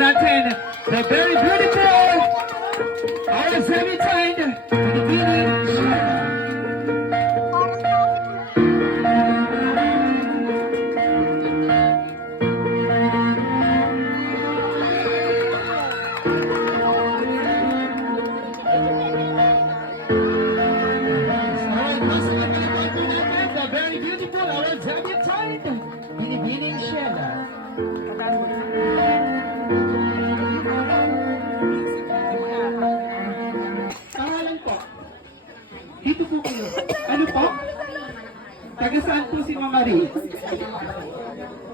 natin the very beautiful, our semi-timed, the very beautiful, our semi-timed, Binibining Sheila. Pangalan po. Dito po kayo. Ano po? Taga saan po si Mama Ray?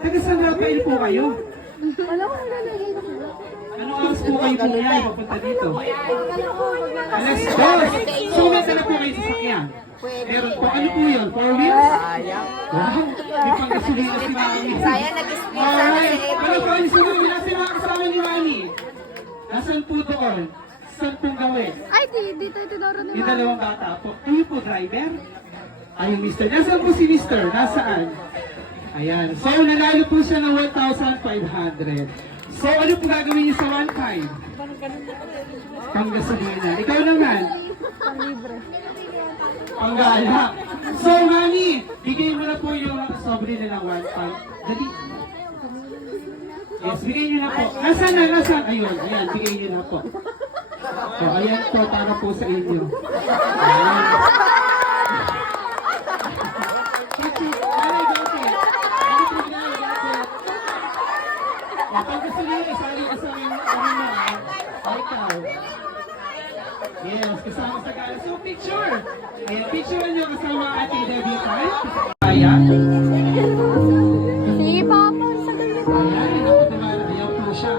Taga San Rafael po kayo? Ano oras po kayo pumunta papunta dito? Alas 2. So, may dala po kayo sa sakyan. Meron po. Ano po yun? 4 wheels? Wow. May panggasolina si Mami. Saya nag-split sa Alright. kasi Ano po? Ano siguro? Nasa mga kasama ni Mami? Nasaan po doon? Saan pong gawin? Ay, dito tinuro ni Yung Mama. dalawang bata po. Kayo po, driver? Ay, yung mister. Nasaan po si mister? Nasaan? Ayan. So, nanalo po siya ng 1,500. So, ano po gagawin niyo sa one time? Panggasolina. Ikaw naman? Libre. Panggala. So, Mami, bigay mo na po yung sobre na ng 1,500. Dali. Yes, bigay niyo na po. Nasaan na? Nasaan? Ayun. Ayan, bigay niyo na po. O, ayan po, para po sa inyo. Ayan. Yes, kasama sa gala. So, picture! Ayan, picture nyo kasama ang ating debut time. Ayan. Sige, Papa. Sagal na. Ayan, ako naman. Ayan po siya.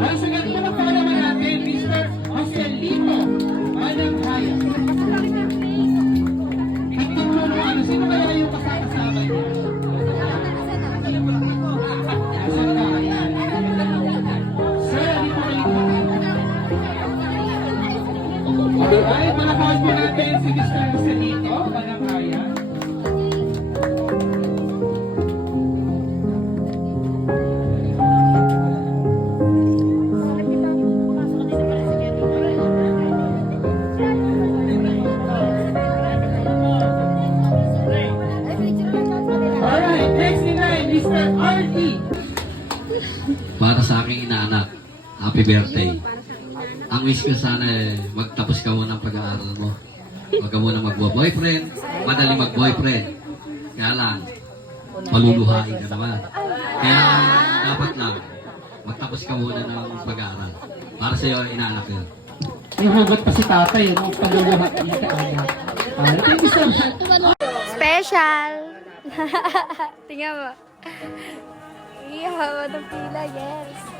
Ay, sa ganito na po naman natin, Mr. Joselito Mananghaya. Tingnan mo no, ano, sino kaya yung kasama niya? Asan ka? Ayan. Sir, hindi po kayo. Alright, malapawad po natin si Mr. Joselito Mananghaya. Alright, next in line, Mr. RT. Para sa aking inaanak, happy birthday. Ang wish ko sana magtapos ka muna ng pag-aaral mo. Huwag ka muna mag-boyfriend, madali mag-boyfriend. Kaya lang, maluluhain ka naman. Kaya dapat lang, magtapos ka muna ng pag-aaral. Para sa iyo, inaanak ko. Yung hugot pa si tatay, yung pagluluhat niya ka anak. Alright, thank you so much. Special! Tingnan mo. Iya, matong pila, yes.